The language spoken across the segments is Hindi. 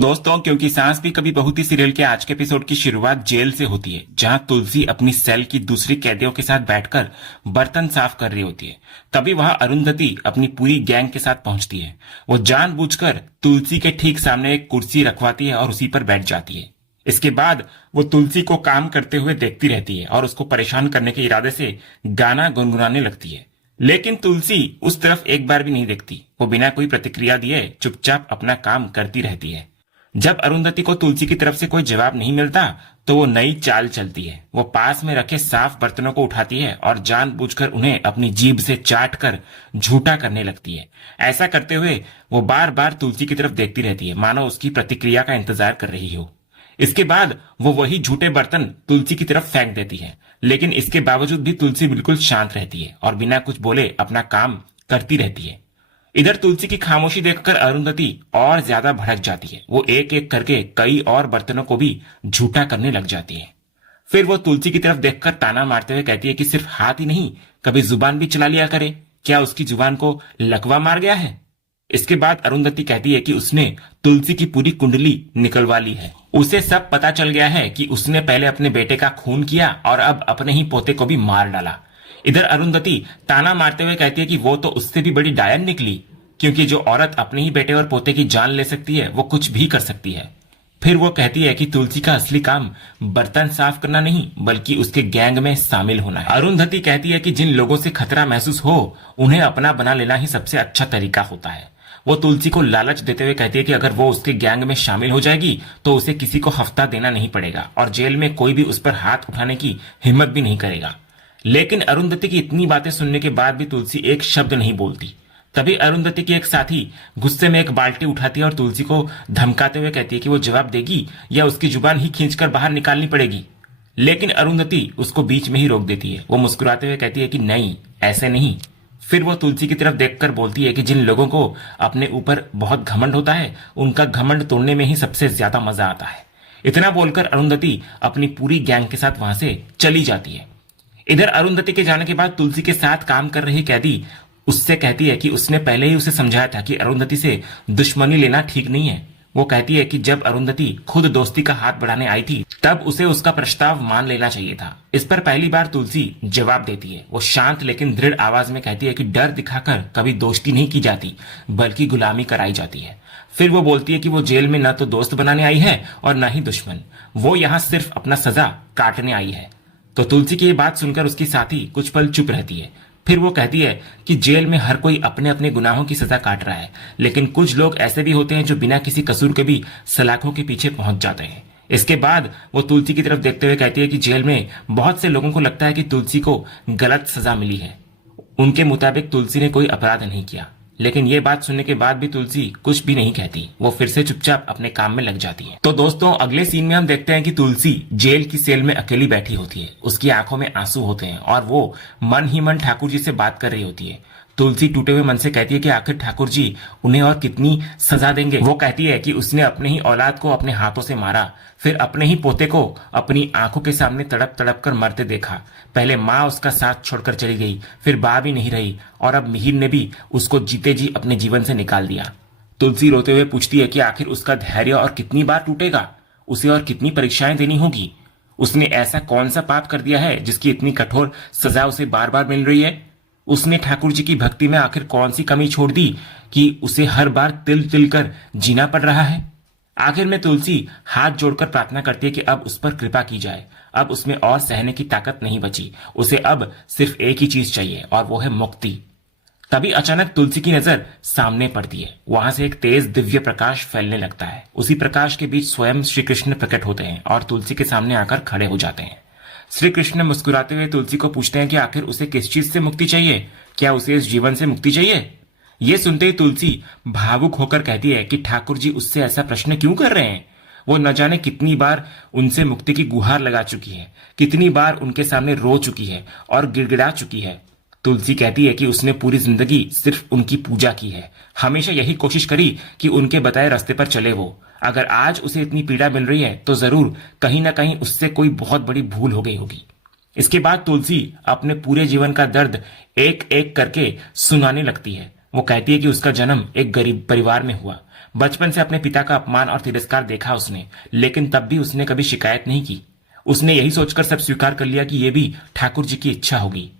दोस्तों, क्योंकि सांस भी कभी बहू थी सीरियल के आज के एपिसोड की शुरुआत जेल से होती है, जहां तुलसी अपनी सेल की दूसरी कैदियों के साथ बैठकर बर्तन साफ कर रही होती है। तभी वहां अरुंधति अपनी पूरी गैंग के साथ पहुंचती है। वो जानबूझकर तुलसी के ठीक सामने एक कुर्सी रखवाती है और उसी पर बैठ जाती है। इसके बाद वो तुलसी को काम करते हुए देखती रहती है और उसको परेशान करने के इरादे से गाना गुनगुनाने लगती है। लेकिन तुलसी उस तरफ एक बार भी नहीं देखती। वो बिना कोई प्रतिक्रिया दिए चुपचाप अपना काम करती रहती है। जब अरुंधति को तुलसी की तरफ से कोई जवाब नहीं मिलता, तो वो नई चाल चलती है। वो पास में रखे साफ बर्तनों को उठाती है और जानबूझकर उन्हें अपनी जीभ से चाट कर झूठा करने लगती है। ऐसा करते हुए वो बार बार तुलसी की तरफ देखती रहती है, मानो उसकी प्रतिक्रिया का इंतजार कर रही हो। इसके बाद वो वही झूठे बर्तन तुलसी की तरफ फेंक देती है, लेकिन इसके बावजूद भी तुलसी बिल्कुल शांत रहती है और बिना कुछ बोले अपना काम करती रहती है। इधर तुलसी की खामोशी देखकर अरुंधति और ज्यादा भड़क जाती है। वो एक एक करके कई और बर्तनों को भी झूठा करने लग जाती है। फिर वो तुलसी की तरफ देखकर ताना मारते हुए कहती है कि सिर्फ हाथ ही नहीं, कभी जुबान भी चला लिया करे। क्या उसकी जुबान को लकवा मार गया है? इसके बाद अरुंधति कहती है कि उसने तुलसी की पूरी कुंडली निकलवा ली है। उसे सब पता चल गया है कि उसने पहले अपने बेटे का खून किया और अब अपने ही पोते को भी मार डाला। इधर अरुंधति ताना मारते हुए कहती है कि वो तो उससे भी बड़ी डायन निकली, क्योंकि जो औरत अपने ही बेटे और पोते की जान ले सकती है, वो कुछ भी कर सकती है। फिर वो कहती है कि तुलसी का असली काम बर्तन साफ करना नहीं, बल्कि उसके गैंग में शामिल होना है। अरुंधति कहती है कि जिन लोगों से खतरा महसूस हो, उन्हें अपना बना लेना ही सबसे अच्छा तरीका होता है। वो तुलसी को लालच देते हुए कहती है कि अगर वो उसके गैंग में शामिल हो जाएगी तो उसे किसी को हफ्ता देना नहीं पड़ेगा और जेल में कोई भी उस पर हाथ उठाने की हिम्मत भी नहीं करेगा। लेकिन अरुंधति की इतनी बातें सुनने के बाद भी तुलसी एक शब्द नहीं बोलती। तभी अरुंधति की एक साथी गुस्से में एक बाल्टी उठाती है और तुलसी को धमकाते हुए कहती है कि वो जवाब देगी या उसकी जुबान ही खींचकर बाहर निकालनी पड़ेगी। लेकिन अरुंधति उसको बीच में ही रोक देती है। वो मुस्कुराते हुए कहती है कि नहीं, ऐसे नहीं। फिर वो तुलसी की तरफ देखकर बोलती है कि जिन लोगों को अपने ऊपर बहुत घमंड होता है, उनका घमंड तोड़ने में ही सबसे ज्यादा मजा आता है। इतना बोलकर अरुंधति अपनी पूरी गैंग के साथ वहां से चली जाती है। इधर अरुंधति के जाने के बाद तुलसी के साथ काम कर रही कैदी उससे कहती है कि उसने पहले ही उसे समझाया था कि अरुंधति से दुश्मनी लेना ठीक नहीं है। वो कहती है कि जब अरुंधति खुद दोस्ती का हाथ बढ़ाने आई थी, तब उसे उसका प्रस्ताव मान लेना चाहिए था। इस पर पहली बार तुलसी जवाब देती है। वो शांत लेकिन दृढ़ आवाज में कहती है कि डर दिखाकर कभी दोस्ती नहीं की जाती, बल्कि गुलामी कराई जाती है। फिर वो बोलती है कि वो जेल में न तो दोस्त बनाने आई है और न ही दुश्मन। वो यहाँ सिर्फ अपना सजा काटने आई है। तो तुलसी की ये बात सुनकर उसकी साथी कुछ पल चुप रहती है। फिर वो कहती है कि जेल में हर कोई अपने अपने गुनाहों की सजा काट रहा है, लेकिन कुछ लोग ऐसे भी होते हैं जो बिना किसी कसूर के भी सलाखों के पीछे पहुंच जाते हैं। इसके बाद वो तुलसी की तरफ देखते हुए कहती है कि जेल में बहुत से लोगों को लगता है कि तुलसी को गलत सजा मिली है। उनके मुताबिक तुलसी ने कोई अपराध नहीं किया। लेकिन ये बात सुनने के बाद भी तुलसी कुछ भी नहीं कहती। वो फिर से चुपचाप अपने काम में लग जाती है। तो दोस्तों, अगले सीन में हम देखते हैं कि तुलसी जेल की सेल में अकेली बैठी होती है। उसकी आंखों में आंसू होते हैं और वो मन ही मन ठाकुर जी से बात कर रही होती है। तुलसी टूटे हुए मन से कहती है कि आखिर ठाकुर जी उन्हें और कितनी सजा देंगे। वो कहती है कि उसने अपने ही औलाद को अपने हाथों से मारा, फिर अपने ही पोते को अपनी आंखों के सामने तड़प तड़प कर मरते देखा। पहले माँ उसका साथ छोड़कर चली गई, फिर बा भी नहीं रही, और अब मिहिर ने भी उसको जीते जी अपने जीवन से निकाल दिया। तुलसी रोते हुए पूछती है कि आखिर उसका धैर्य और कितनी बार टूटेगा, उसे और कितनी परीक्षाएं देनी होगी। उसने ऐसा कौन सा पाप कर दिया है जिसकी इतनी कठोर सजा उसे बार बार मिल रही है। उसने ठाकुर जी की भक्ति में आखिर कौन सी कमी छोड़ दी कि उसे हर बार तिल तिल कर जीना पड़ रहा है। आखिर में तुलसी हाथ जोड़कर प्रार्थना करती है कि अब उस पर कृपा की जाए। अब उसमें और सहने की ताकत नहीं बची। उसे अब सिर्फ एक ही चीज चाहिए और वो है मुक्ति। तभी अचानक तुलसी की नजर सामने पड़ती है। वहां से एक तेज दिव्य प्रकाश फैलने लगता है। उसी प्रकाश के बीच स्वयं श्री कृष्ण प्रकट होते हैं और तुलसी के सामने आकर खड़े हो जाते हैं। श्री कृष्ण मुस्कुराते हुए तुलसी को पूछते हैं कि आखिर उसे किस चीज से मुक्ति चाहिए। क्या उसे इस जीवन से मुक्ति चाहिए? ये सुनते ही तुलसी भावुक होकर कहती है कि ठाकुर जी उससे ऐसा प्रश्न क्यों कर रहे हैं। वो न जाने कितनी बार उनसे मुक्ति की गुहार लगा चुकी है, कितनी बार उनके सामने रो चुकी है और गिड़गिड़ा चुकी है। तुलसी कहती है कि उसने पूरी जिंदगी सिर्फ उनकी पूजा की है, हमेशा यही कोशिश करी कि उनके बताए रास्ते पर चले वो। अगर आज उसे इतनी पीड़ा मिल रही है तो जरूर कहीं ना कहीं उससे कोई बहुत बड़ी भूल हो गई होगी। इसके बाद तुलसी अपने पूरे जीवन का दर्द एक एक करके सुनाने लगती है। वो कहती है कि उसका जन्म एक गरीब परिवार में हुआ, बचपन से अपने पिता का अपमान और तिरस्कार देखा उसने, लेकिन तब भी उसने कभी शिकायत नहीं की। उसने यही सोचकर सब स्वीकार कर लिया कि यह भी ठाकुर जी की इच्छा होगी।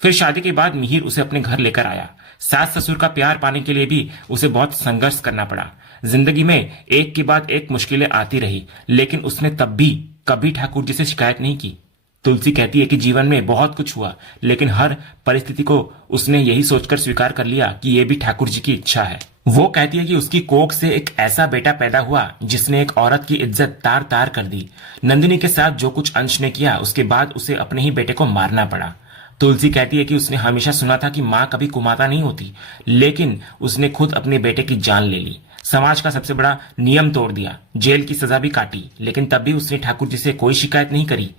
फिर शादी के बाद मिहिर उसे अपने घर लेकर आया। सास ससुर का प्यार पाने के लिए भी उसे बहुत संघर्ष करना पड़ा। जिंदगी में एक के बाद एक मुश्किलें आती रही, लेकिन उसने तब भी कभी ठाकुर जी से शिकायत नहीं की। तुलसी कहती है कि जीवन में बहुत कुछ हुआ, लेकिन हर परिस्थिति को उसने यही सोचकर स्वीकार कर लिया कि यह भी ठाकुर जी की इच्छा है। वो कहती है कि उसकी कोख से एक ऐसा बेटा पैदा हुआ जिसने एक औरत की इज्जत तार तार कर दी। नंदिनी के साथ जो कुछ अंश ने किया, उसके बाद उसे अपने ही बेटे को मारना पड़ा। तुलसी कहती है कि उसने हमेशा सुना था कि माँ कभी कुमाता नहीं होती, लेकिन उसने खुद अपने बेटे की जान ले ली। समाज का सबसे बड़ा नियम तोड़ दिया, जेल की सजा भी काटी, लेकिन तब भी उसने ठाकुर जी से कोई शिकायत नहीं करी।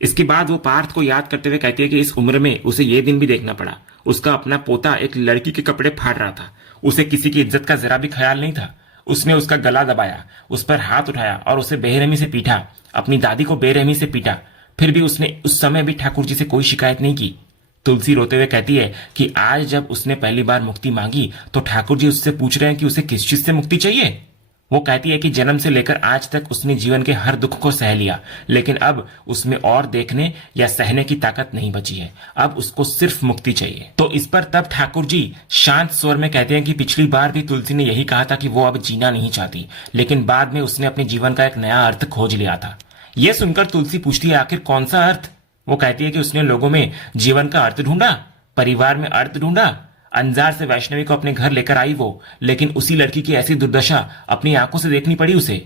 इसके बाद वो पार्थ को याद करते हुए कहती है कि इस उम्र में उसे ये दिन भी देखना पड़ा। उसका अपना पोता एक लड़की के कपड़े फाड़ रहा था। उसे किसी की इज्जत का जरा भी ख्याल नहीं था। उसने उसका गला दबाया, उस पर हाथ उठाया और उसे बेरहमी से पीटा। अपनी दादी को बेरहमी से पीटा। फिर भी उसने उस समय भी ठाकुर जी से कोई शिकायत नहीं की। तुलसी रोते हुए कहती है कि आज जब उसने पहली बार मुक्ति मांगी तो ठाकुर जी उससे पूछ रहे हैं कि उसे किस चीज से मुक्ति चाहिए। वो कहती है कि जन्म से लेकर आज तक उसने जीवन के हर दुख को सह लिया, लेकिन अब उसमें और देखने या सहने की ताकत नहीं बची है। अब उसको सिर्फ मुक्ति चाहिए। तो इस पर तब ठाकुर जी शांत स्वर में कहते हैं कि पिछली बार भी तुलसी ने यही कहा था कि वो अब जीना नहीं चाहती, लेकिन बाद में उसने अपने जीवन का एक नया अर्थ खोज लिया था। यह सुनकर तुलसी पूछती है, आखिर कौन सा अर्थ? वो कहती है कि उसने लोगों में जीवन का अर्थ ढूंढा, परिवार में अर्थ ढूंढा। अंजार से वैष्णवी को अपने घर लेकर आई वो, लेकिन उसी लड़की की ऐसी दुर्दशा अपनी आंखों से देखनी पड़ी उसे।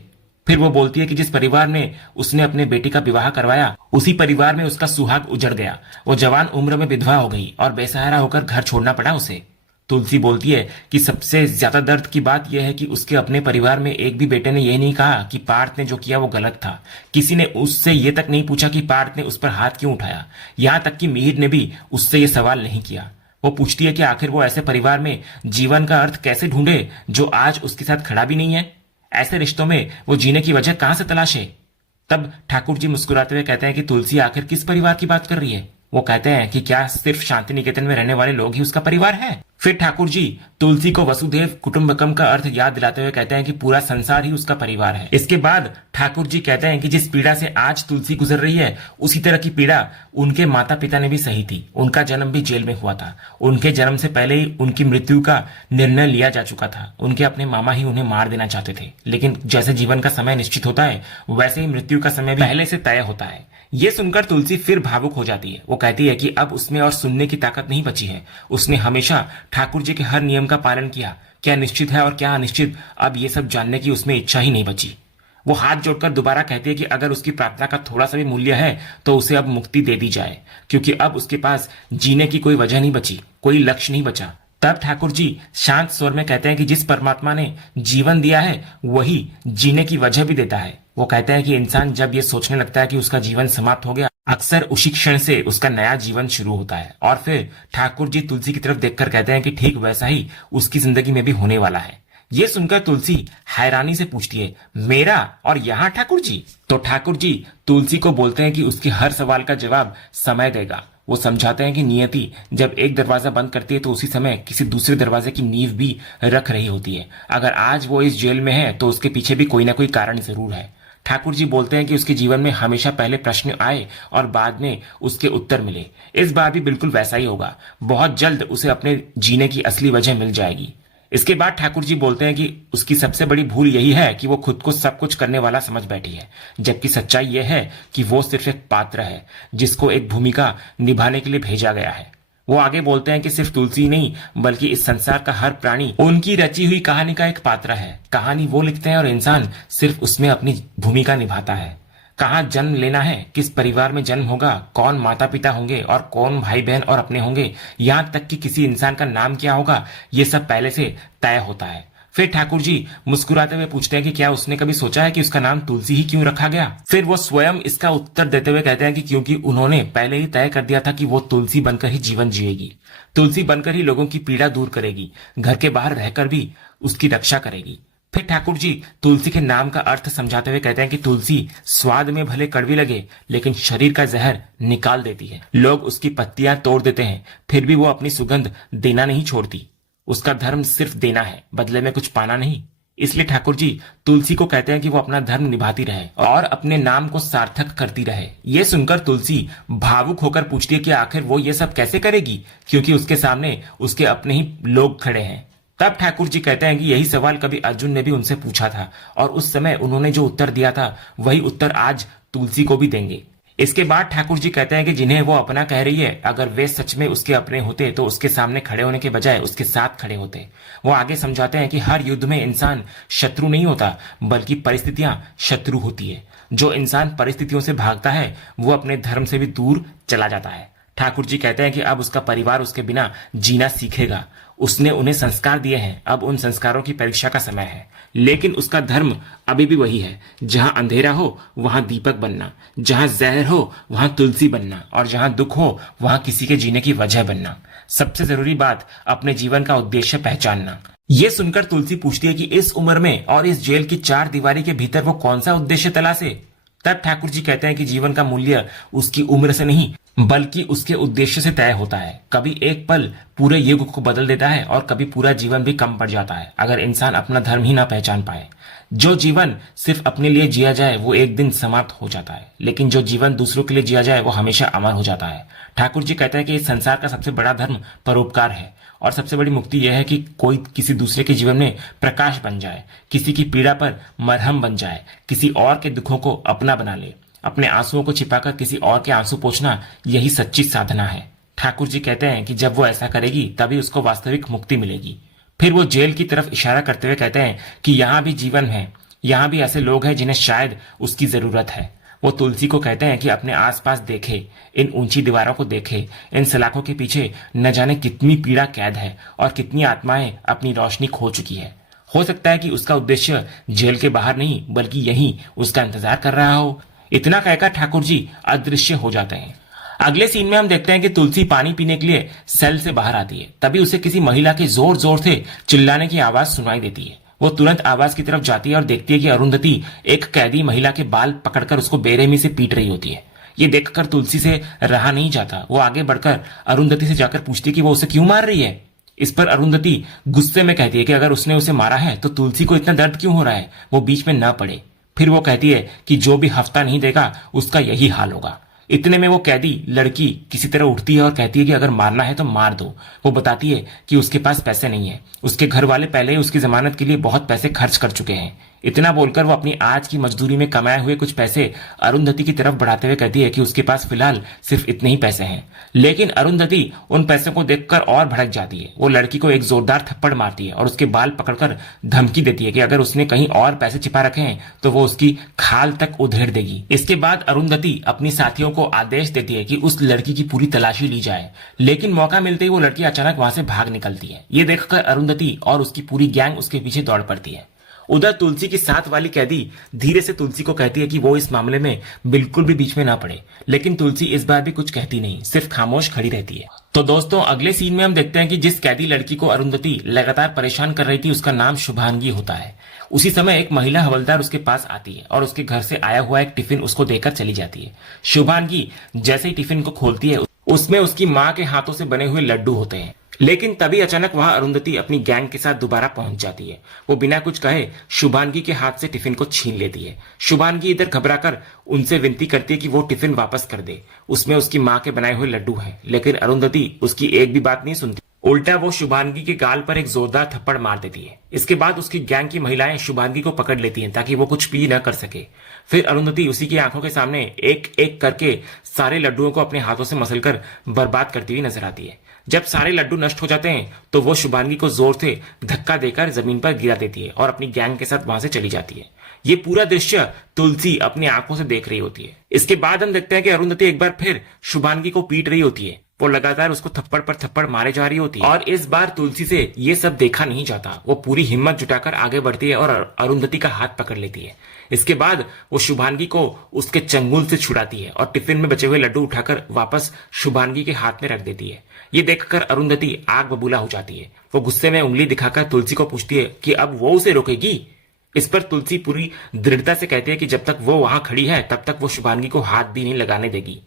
फिर वो बोलती है कि जिस परिवार में उसने अपने बेटे का विवाह करवाया, उसी परिवार में उसका सुहाग उजड़ गया। वो जवान उम्र में विधवा हो गई और बेसहारा होकर घर छोड़ना पड़ा उसे। तुलसी बोलती है कि सबसे ज्यादा दर्द की बात यह है कि उसके अपने परिवार में एक भी बेटे ने यह नहीं कहा कि पार्थ ने जो किया वो गलत था। किसी ने उससे यह तक नहीं पूछा कि पार्थ ने उस पर हाथ क्यों उठाया। यहां तक कि मिहिर ने भी उससे यह सवाल नहीं किया। वो पूछती है कि आखिर वो ऐसे परिवार में जीवन का अर्थ कैसे ढूंढे जो आज उसके साथ खड़ा भी नहीं है। ऐसे रिश्तों में वो जीने की वजह कहां से तलाशे। तब ठाकुर जी मुस्कुराते हुए कहते हैं कि तुलसी आखिर किस परिवार की बात कर रही है। वो कहते हैं कि क्या सिर्फ शांति निकेतन में रहने वाले लोग ही उसका परिवार है। फिर ठाकुर जी तुलसी को वसुधैव कुटुंबकम का अर्थ याद दिलाते हुए कहते हैं कि पूरा संसार ही उसका परिवार है। इसके बाद ठाकुर जी कहते हैं कि जिस पीड़ा से आज तुलसी गुजर रही है, उसी तरह की पीड़ा उनके माता पिता ने भी सही थी। उनका जन्म भी जेल में हुआ था। उनके जन्म से पहले ही उनकी मृत्यु का निर्णय लिया जा चुका था। उनके अपने मामा ही उन्हें मार देना चाहते थे, लेकिन जैसे जीवन का समय निश्चित होता है, वैसे ही मृत्यु का समय भी पहले से तय होता है। ये सुनकर तुलसी फिर भावुक हो जाती है। वो कहती है कि अब उसमें और सुनने की ताकत नहीं बची है। उसने हमेशा ठाकुर जी के हर नियम का पालन किया। क्या निश्चित है और क्या अनिश्चित, अब ये सब जानने की उसमें इच्छा ही नहीं बची। वो हाथ जोड़कर दोबारा कहती है कि अगर उसकी प्रार्थना का थोड़ा सा भी मूल्य है तो उसे अब मुक्ति दे दी जाए, क्योंकि अब उसके पास जीने की कोई वजह नहीं बची, कोई लक्ष्य नहीं बचा। तब ठाकुर जी शांत स्वर में कहते हैं कि जिस परमात्मा ने जीवन दिया है वही जीने की वजह भी देता है। वो कहते हैं कि इंसान जब ये सोचने लगता है कि उसका जीवन समाप्त हो गया, अक्सर उसी क्षण से उसका नया जीवन शुरू होता है। और फिर ठाकुर जी तुलसी की तरफ देखकर कहते हैं कि ठीक वैसा ही उसकी जिंदगी में भी होने वाला है। ये सुनकर तुलसी हैरानी से पूछती है, मेरा और यहाँ ठाकुर जी? तो ठाकुर जी तुलसी को बोलते हैं कि उसके हर सवाल का जवाब समय देगा। वो समझाते हैं कि नियति जब एक दरवाजा बंद करती है तो उसी समय किसी दूसरे दरवाजे की नींव भी रख रही होती है। अगर आज वो इस जेल में है तो उसके पीछे भी कोई ना कोई कारण जरूर है। ठाकुर जी बोलते हैं कि उसके जीवन में हमेशा पहले प्रश्न आए और बाद में उसके उत्तर मिले। इस बार भी बिल्कुल वैसा ही होगा। बहुत जल्द उसे अपने जीने की असली वजह मिल जाएगी। इसके बाद ठाकुर जी बोलते हैं कि उसकी सबसे बड़ी भूल यही है कि वो खुद को सब कुछ करने वाला समझ बैठी है, जबकि सच्चाई यह है कि वो सिर्फ एक पात्र है जिसको एक भूमिका निभाने के लिए भेजा गया है। वो आगे बोलते हैं कि सिर्फ तुलसी नहीं बल्कि इस संसार का हर प्राणी उनकी रची हुई कहानी का एक पात्र है। कहानी वो लिखते हैं और इंसान सिर्फ उसमें अपनी भूमिका निभाता है। कहाँ जन्म लेना है, किस परिवार में जन्म होगा, कौन माता पिता होंगे और कौन भाई बहन और अपने होंगे, यहाँ तक कि किसी इंसान का नाम क्या होगा, ये सब पहले से तय होता है। फिर ठाकुर जी मुस्कुराते हुए पूछते हैं कि क्या उसने कभी सोचा है कि उसका नाम तुलसी ही क्यों रखा गया। फिर वो स्वयं इसका उत्तर देते हुए कहते हैं कि क्योंकि उन्होंने पहले ही तय कर दिया था कि वो तुलसी बनकर ही जीवन जिएगी। तुलसी बनकर ही लोगों की पीड़ा दूर करेगी, घर के बाहर रहकर भी उसकी रक्षा करेगी। फिर ठाकुर जी तुलसी के नाम का अर्थ समझाते हुए कहते हैं कि तुलसी स्वाद में भले कड़वी लगे लेकिन शरीर का जहर निकाल देती है। लोग उसकी पत्तियां तोड़ देते हैं, फिर भी वो अपनी सुगंध देना नहीं छोड़ती। उसका धर्म सिर्फ देना है, बदले में कुछ पाना नहीं। इसलिए ठाकुर जी तुलसी को कहते हैं कि वो अपना धर्म निभाती रहे और अपने नाम को सार्थक करती रहे। ये सुनकर तुलसी भावुक होकर पूछती है कि आखिर वो ये सब कैसे करेगी, क्योंकि उसके सामने उसके अपने ही लोग खड़े हैं। तब ठाकुर जी कहते हैं कि यही सवाल कभी अर्जुन ने भी उनसे पूछा था और उस समय उन्होंने जो उत्तर दिया था वही उत्तर आज तुलसी को भी देंगे। इसके बाद ठाकुर जी कहते हैं कि जिन्हें वो अपना कह रही है, अगर वे सच में उसके अपने होते तो उसके सामने खड़े होने के बजाय उसके साथ खड़े होते। वो आगे समझाते हैं कि हर युद्ध में इंसान शत्रु नहीं होता, बल्कि परिस्थितियां शत्रु होती है। जो इंसान परिस्थितियों से भागता है वो अपने धर्म से भी दूर चला जाता है। ठाकुर जी कहते हैं कि अब उसका परिवार उसके बिना जीना सीखेगा। उसने उन्हें संस्कार दिए हैं, अब उन संस्कारों की परीक्षा का समय है। लेकिन उसका धर्म अभी भी वही है, जहां अंधेरा हो वहां दीपक बनना, जहां जहर हो वहां तुलसी बनना, और जहां दुख हो वहां किसी के जीने की वजह बनना। सबसे जरूरी बात, अपने जीवन का उद्देश्य पहचानना। ये सुनकर तुलसी पूछती है कि इस उम्र में और इस जेल की चार दीवारी के भीतर वो कौन सा उद्देश्य तलाशे। तब ठाकुर जी कहते हैं कि जीवन का मूल्य उसकी उम्र से नहीं बल्कि उसके उद्देश्य से तय होता है। कभी एक पल पूरे युग को बदल देता है और कभी पूरा जीवन भी कम पड़ जाता है, अगर इंसान अपना धर्म ही ना पहचान पाए। जो जीवन सिर्फ अपने लिए जिया जाए वो एक दिन समाप्त हो जाता है, लेकिन जो जीवन दूसरों के लिए जिया जाए वो हमेशा अमर हो जाता है। ठाकुर जी कहते हैं कि इस संसार का सबसे बड़ा धर्म परोपकार है और सबसे बड़ी मुक्ति यह है कि कोई किसी दूसरे के जीवन में प्रकाश बन जाए, किसी की पीड़ा पर मरहम बन जाए, किसी और के दुखों को अपना बना ले। अपने आंसुओं को छिपाकर किसी और के आंसू पोंछना, यही सच्ची साधना है। ठाकुर जी कहते हैं कि जब वो ऐसा करेगी तभी उसको वास्तविक मुक्ति मिलेगी। फिर वो जेल की तरफ इशारा करते हुए कहते हैं कि यहाँ भी जीवन है, यहाँ भी ऐसे लोग हैं जिन्हें शायद उसकी जरूरत है। वो तुलसी को कहते हैं कि अपने आसपास देखे, इन ऊंची दीवारों को देखे, इन सलाखों के पीछे न जाने कितनी पीड़ा कैद है और कितनी आत्माएं अपनी रोशनी खो चुकी है। हो सकता है कि उसका उद्देश्य जेल के बाहर नहीं बल्कि यहीं उसका इंतजार कर रहा हो। इतना कहकर ठाकुर जी अदृश्य हो जाते हैं। अगले सीन में हम देखते हैं कि तुलसी पानी पीने के लिए सेल से बाहर आती है। तभी उसे किसी महिला के जोर जोर से चिल्लाने की आवाज सुनाई देती है। वो तुरंत आवाज की तरफ जाती है और देखती है कि अरुंधति एक कैदी महिला के बाल पकड़कर उसको बेरहमी से पीट रही होती है। ये देखकर तुलसी से रहा नहीं जाता। वो आगे बढ़कर अरुंधति से जाकर पूछती है कि वो उसे क्यों मार रही है। इस पर अरुंधति गुस्से में कहती है कि अगर उसने उसे मारा है तो तुलसी को इतना दर्द क्यों हो रहा है, वो बीच में न पड़े। फिर वो कहती है कि जो भी हफ्ता नहीं देगा उसका यही हाल होगा। इतने में वो कैदी लड़की किसी तरह उठती है और कहती है कि अगर मारना है तो मार दो। वो बताती है कि उसके पास पैसे नहीं है, उसके घर वाले पहले ही उसकी जमानत के लिए बहुत पैसे खर्च कर चुके हैं। इतना बोलकर वो अपनी आज की मजदूरी में कमाए हुए कुछ पैसे अरुंधति की तरफ बढ़ाते हुए कहती है कि उसके पास फिलहाल सिर्फ इतने ही पैसे हैं। लेकिन अरुंधति उन पैसों को देखकर और भड़क जाती है। वो लड़की को एक जोरदार थप्पड़ मारती है और उसके बाल पकड़कर धमकी देती है कि अगर उसने कहीं और पैसे छिपा रखे हैं तो वो उसकी खाल तक उधेड़ देगी। इसके बाद अरुंधति अपनी साथियों को आदेश देती है कि उस लड़की की पूरी तलाशी ली जाए, लेकिन मौका मिलते ही वो लड़की अचानक वहां से भाग निकलती है। ये देखकर अरुंधति और उसकी पूरी गैंग उसके पीछे दौड़ पड़ती है। उधर तुलसी की साथ वाली कैदी धीरे से तुलसी को कहती है कि वो इस मामले में बिल्कुल भी बीच में ना पड़े, लेकिन तुलसी इस बार भी कुछ कहती नहीं, सिर्फ खामोश खड़ी रहती है। तो दोस्तों अगले सीन में हम देखते हैं कि जिस कैदी लड़की को अरुंधति लगातार परेशान कर रही थी उसका नाम शुभांगी होता है। उसी समय एक महिला हवलदार उसके पास आती है और उसके घर से आया हुआ एक टिफिन उसको देकर चली जाती है। शुभांगी जैसे ही टिफिन को खोलती है उसमें उसकी माँ के हाथों से बने हुए लड्डू होते हैं। लेकिन तभी अचानक वहां अरुंधति अपनी गैंग के साथ दोबारा पहुंच जाती है। वो बिना कुछ कहे शुभांगी के हाथ से टिफिन को छीन लेती है। शुभांगी इधर घबराकर उनसे विनती करती है कि वो टिफिन वापस कर दे, उसमें उसकी माँ के बनाए हुए लड्डू हैं। लेकिन अरुंधति उसकी एक भी बात नहीं सुनती, उल्टा वो शुभांगी के गाल पर एक जोरदार थप्पड़ मार देती है। इसके बाद उसकी गैंग की महिलाएं शुभांगी को पकड़ लेती हैं ताकि वो कुछ पी न कर सके। फिर अरुंधति उसी की आंखों के सामने एक एक करके सारे लड्डुओं को अपने हाथों से मसलकर बर्बाद करती हुई नजर आती है। जब सारे लड्डू नष्ट हो जाते हैं तो वो शुभांगी को जोर से धक्का देकर जमीन पर गिरा देती है और अपनी गैंग के साथ वहां से चली जाती है। ये पूरा दृश्य तुलसी अपनी आंखों से देख रही होती है। इसके बाद हम देखते हैं कि अरुंधति एक बार फिर शुभांगी को पीट रही होती है। वो लगातार उसको थप्पड़ पर थप्पड़ मारे जा रही होती है और इस बार तुलसी से ये सब देखा नहीं जाता। वो पूरी हिम्मत जुटाकर आगे बढ़ती है और अरुंधति का हाथ पकड़ लेती है। इसके बाद वो शुभांगी को उसके चंगुल से छुड़ाती है और टिफिन में बचे हुए लड्डू उठाकर वापस शुभांगी के हाथ में रख देती है। ये देखकर अरुंधति आग बबूला हो जाती है। वो गुस्से में उंगली दिखाकर तुलसी को पूछती है कि अब वो उसे रोकेगी। इस पर तुलसी पूरी दृढ़ता से कहती है कि जब तक वो वहां खड़ी है तब तक वो शुभांगी को हाथ भी नहीं लगाने देगी।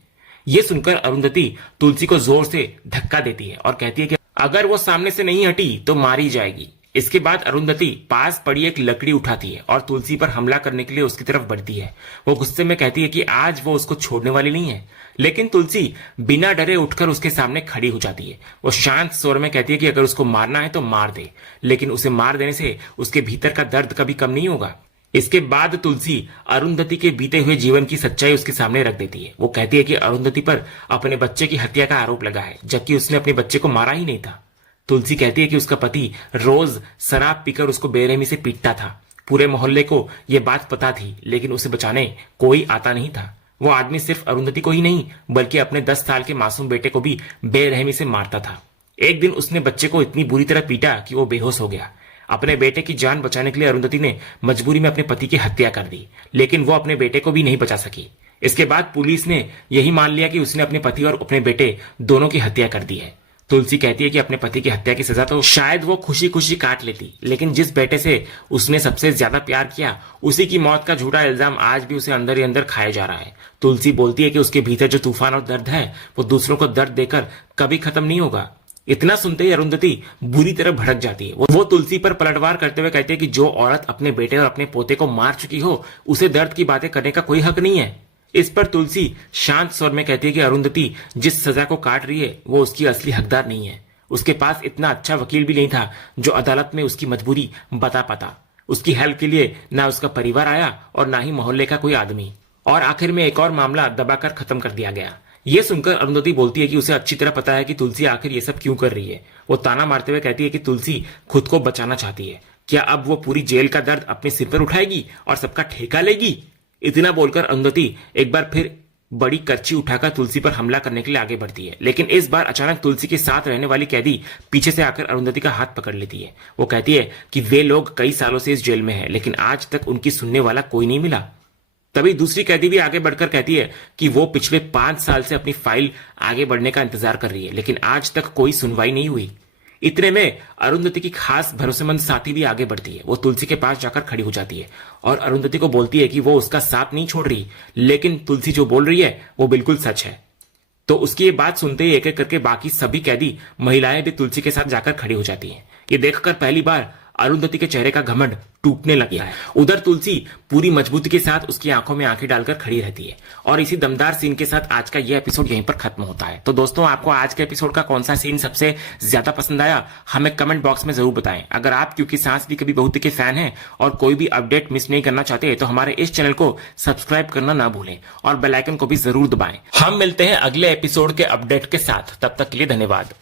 ये सुनकर अरुंधति तुलसी को जोर से धक्का देती है और कहती है कि अगर वो सामने से नहीं हटी तो मारी जाएगी। इसके बाद अरुंधति पास पड़ी एक लकड़ी उठाती है और तुलसी पर हमला करने के लिए उसकी तरफ बढ़ती है। वो गुस्से में कहती है कि आज वो उसको छोड़ने वाली नहीं है, लेकिन तुलसी बिना डरे उठकर उसके सामने खड़ी हो जाती है। वो शांत स्वर में कहती है कि अगर उसको मारना है तो मार दे, लेकिन उसे मार देने से उसके भीतर का दर्द कभी कम नहीं होगा। इसके बाद तुलसी अरुंधति के बीते हुए जीवन की सच्चाई उसके सामने रख देती है। वो कहती है कि अरुंधति पर अपने बच्चे की हत्या का आरोप लगा है, जबकि उसने अपने बच्चे को मारा ही नहीं था। तुलसी कहती है कि उसका पति रोज शराब पीकर उसको बेरहमी से पीटता था। पूरे मोहल्ले को यह बात पता थी, लेकिन उसे बचाने कोई आता नहीं था। वो आदमी सिर्फ अरुंधति को ही नहीं, बल्कि अपने 10 साल के मासूम बेटे को भी बेरहमी से मारता था। एक दिन उसने बच्चे को इतनी बुरी तरह पीटा कि वो बेहोश हो गया। अपने बेटे की जान बचाने के लिए अरुंधति ने मजबूरी में अपने पति की हत्या कर दी, लेकिन वो अपने बेटे को भी नहीं बचा सकी। इसके बाद पुलिस ने यही मान लिया कि उसने अपने पति और अपने बेटे दोनों की हत्या कर दी है। तुलसी कहती है कि अपने पति की हत्या की सजा तो शायद वो खुशी खुशी काट लेती, लेकिन जिस बेटे से उसने सबसे ज्यादा प्यार किया, उसी की मौत का झूठा इल्जाम आज भी उसे अंदर ही अंदर खाया जा रहा है। तुलसी बोलती है कि उसके भीतर जो तूफान और दर्द है, वो दूसरों को दर्द देकर कभी खत्म नहीं होगा। इतना सुनते ही अरुंधति बुरी तरह भड़क जाती है। वो तुलसी पर पलटवार करते हुए कहती है कि जो औरत अपने बेटे और अपने पोते को मार चुकी हो, उसे दर्द की बातें करने का कोई हक नहीं है। इस पर तुलसी शांत स्वर में कहती है कि अरुंधति जिस सजा को काट रही है, वो उसकी असली हकदार नहीं है। उसके पास इतना अच्छा वकील भी नहीं था जो अदालत में उसकी मजबूरी बता पाता। उसकी हेल्प के लिए ना उसका परिवार आया और ना ही मोहल्ले का कोई आदमी। और आखिर में एक और मामला दबाकर खत्म कर दिया गया। ये सुनकर अरुंधति बोलती है कि उसे अच्छी तरह पता है कि तुलसी आखिर ये सब क्यों कर रही है। वो ताना मारते हुए कहती है कि तुलसी खुद को बचाना चाहती है। क्या अब वो पूरी जेल का दर्द अपने सिर पर उठाएगी और सबका ठेका लेगी? इतना बोलकर अरुंधति एक बार फिर बड़ी करची उठाकर तुलसी पर हमला करने के लिए आगे बढ़ती है, लेकिन इस बार अचानक तुलसी के साथ रहने वाली कैदी पीछे से आकर अरुंधति का हाथ पकड़ लेती है। वो कहती है कि वे लोग कई सालों से इस जेल में हैं, लेकिन आज तक उनकी सुनने वाला कोई नहीं मिला। तभी दूसरी कैदी भी आगे बढ़कर कहती है कि वो पिछले 5 साल से अपनी फाइल आगे बढ़ने का इंतजार कर रही है, लेकिन आज तक कोई सुनवाई नहीं हुई। इतने में अरुंधति की खास भरोसेमंद साथी भी आगे बढ़ती है। वो तुलसी के पास जाकर खड़ी हो जाती है और अरुंधति को बोलती है कि वो उसका साथ नहीं छोड़ रही, लेकिन तुलसी जो बोल रही है वो बिल्कुल सच है। तो उसकी ये बात सुनते ही एक एक करके बाकी सभी कैदी महिलाएं भी तुलसी के साथ जाकर खड़ी हो जाती हैं। ये देखकर पहली बार अरुंधति के चेहरे का घमंड टूटने लग गया है। उधर तुलसी पूरी मजबूती के साथ उसकी आंखों में आंखें डालकर खड़ी रहती है। और इसी दमदार सीन के साथ आज का यह एपिसोड यहीं पर खत्म होता है। तो दोस्तों, आपको आज के एपिसोड का कौन सा सीन सबसे ज्यादा पसंद आया, हमें कमेंट बॉक्स में जरूर बताएं। अगर आप क्योंकि सांस भी कभी बहुत के फैन हैं और कोई भी अपडेट मिस नहीं करना चाहते, तो हमारे इस चैनल को सब्सक्राइब करना ना भूलें और बेल आइकन को भी जरूर दबाएं। हम मिलते हैं अगले एपिसोड के अपडेट के साथ। तब तक के लिए धन्यवाद।